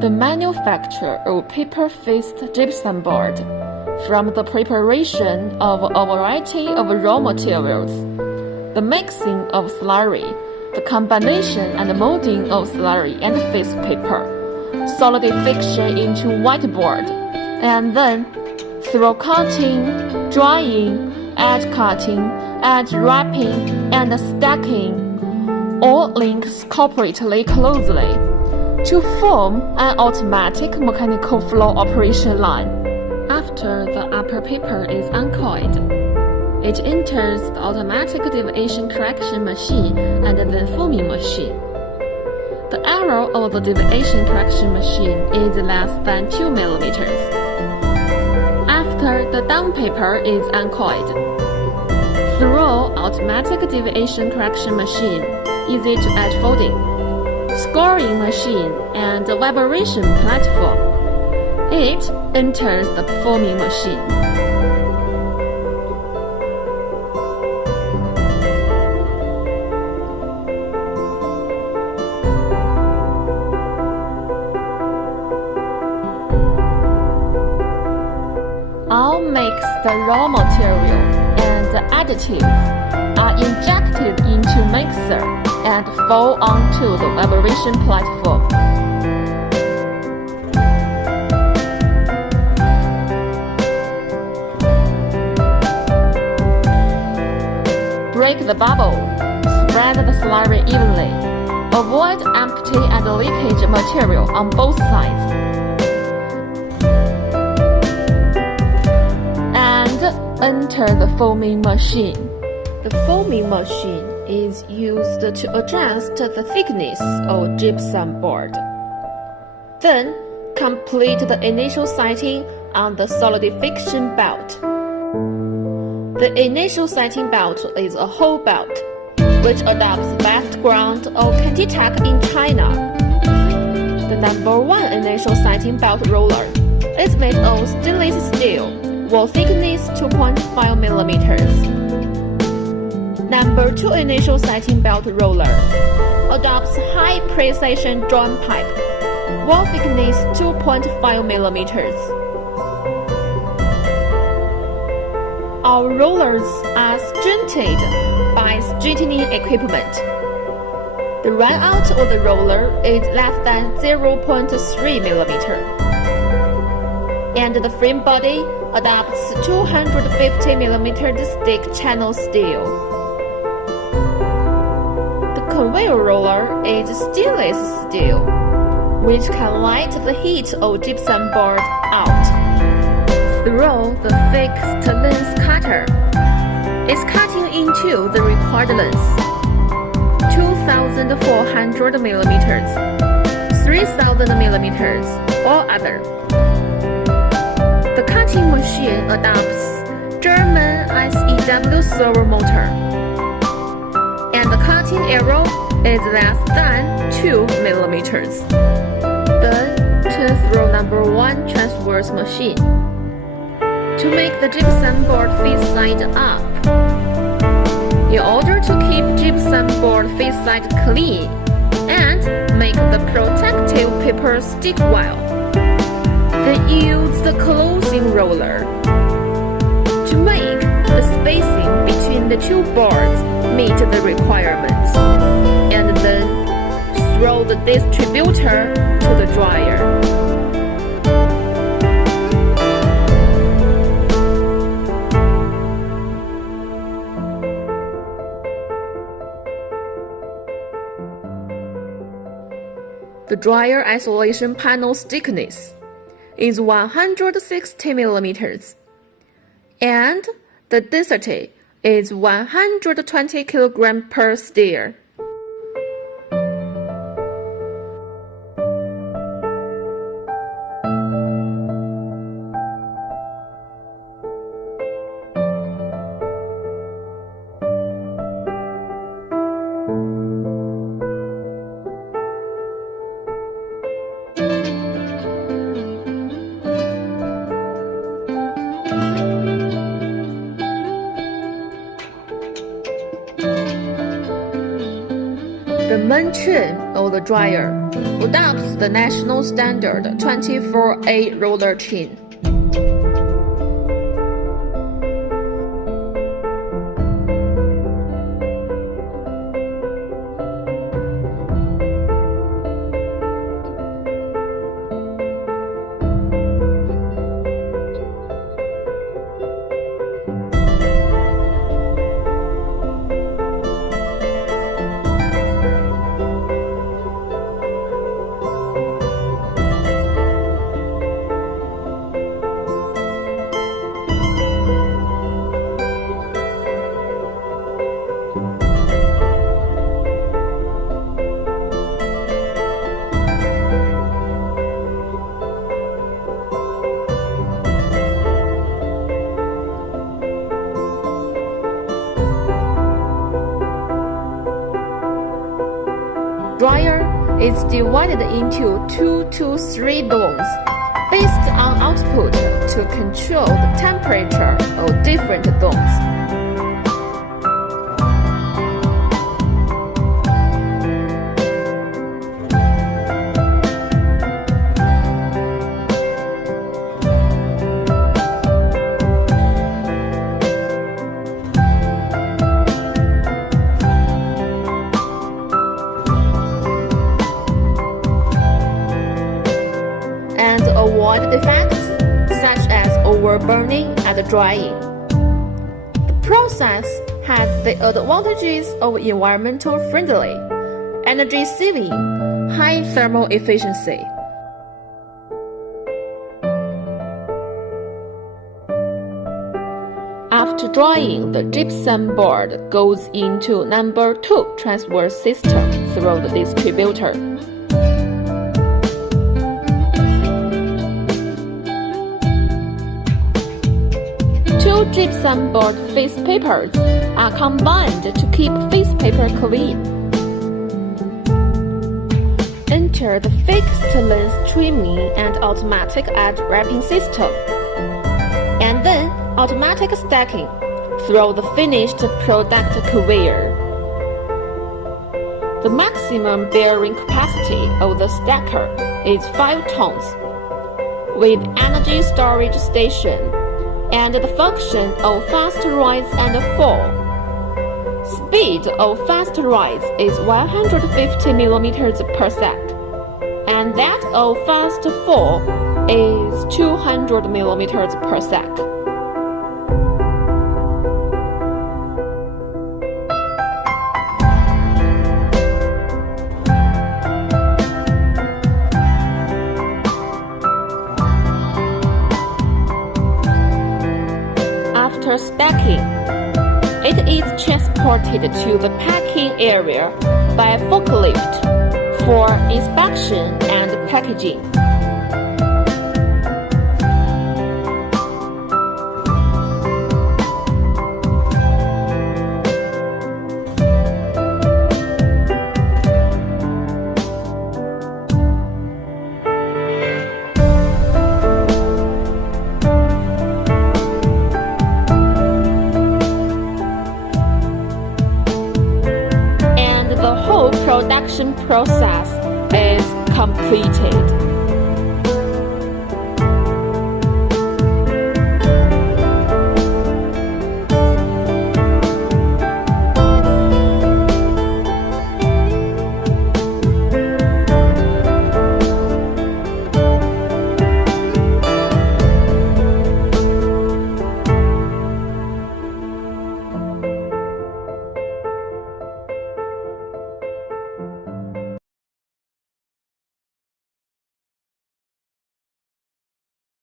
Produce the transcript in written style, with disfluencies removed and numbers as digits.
The manufacture of paper-faced gypsum board, from the preparation of a variety of raw materials, the mixing of slurry, the combination and molding of slurry and face paper, solidification into whiteboard, and then through cutting, drying, edge cutting, edge wrapping, and stacking, all links cooperatively closely to form an automatic mechanical flow operation line. After the upper paper is uncoiled, it enters the automatic deviation correction machine and then forming machine. The error of the deviation correction machine is less than 2 millimeters. After the down paper is uncoiled, through automatic deviation correction machine, easy to edge folding, scoring machine, and vibration platform, it enters the forming machine. All mixed raw material and additives are injected into mixer and fall onto the vibration platform. Break the bubble, spread the slurry evenly, avoid empty and leakage material on both sides, and enter the forming machine. The forming machine is used to adjust the thickness of gypsum board. Then, complete the initial setting on the solidification belt. The initial setting belt is a whole belt, which adopts background of Candytech in China. The number 1 initial setting belt roller is made of stainless steel, wall thickness 2.5 millimeters. Number 2 initial setting belt roller adopts high precision drum pipe, wall thickness 2.5 millimeters. Our rollers are strengthened by straightening equipment. The runout of the roller is less than 0.3 millimeter, and the frame body adopts 250 millimeter stick channel steel. The conveyor roller is stainless steel, which can light the heat of gypsum board out. Through the fixed length cutter, it's cutting into the required length, 2,400 millimeters, 3,000 millimeters, or other. The cutting machine adopts German SEW servo motor, and the cutting arrow is less than 2 millimeters. Then turn through number 1 transverse machine to make the gypsum board face side up. In order to keep gypsum board face side clean and make the protective paper stick well, then use the closing roller to make the spacing between the 2 boards meet the requirements, and then throw the distributor to the dryer. The dryer isolation panel's thickness is 160 millimeters, and the density is 120 kilograms per stir. The main chain of the dryer adopts the national standard 24A roller chain. Dryer is divided into 2 to 3 domes based on output to control the temperature of different domes. Avoid defects such as overburning and drying. The process has the advantages of environmental friendly, energy saving, high thermal efficiency. After drying, the gypsum board goes into number 2 transfer system through the distributor. Two gypsum board face papers are combined to keep face paper clean. Enter the fixed length trimming and automatic edge wrapping system, and then automatic stacking through the finished product conveyor. The maximum bearing capacity of the stacker is 5 tons, with energy storage station and the function of fast rise and fall. Speed of fast rise is 150 millimeters per sec, and that of fast fall is 200 millimeters per sec. After stacking, it is transported to the packing area by forklift for inspection and packaging. The whole production process is completed.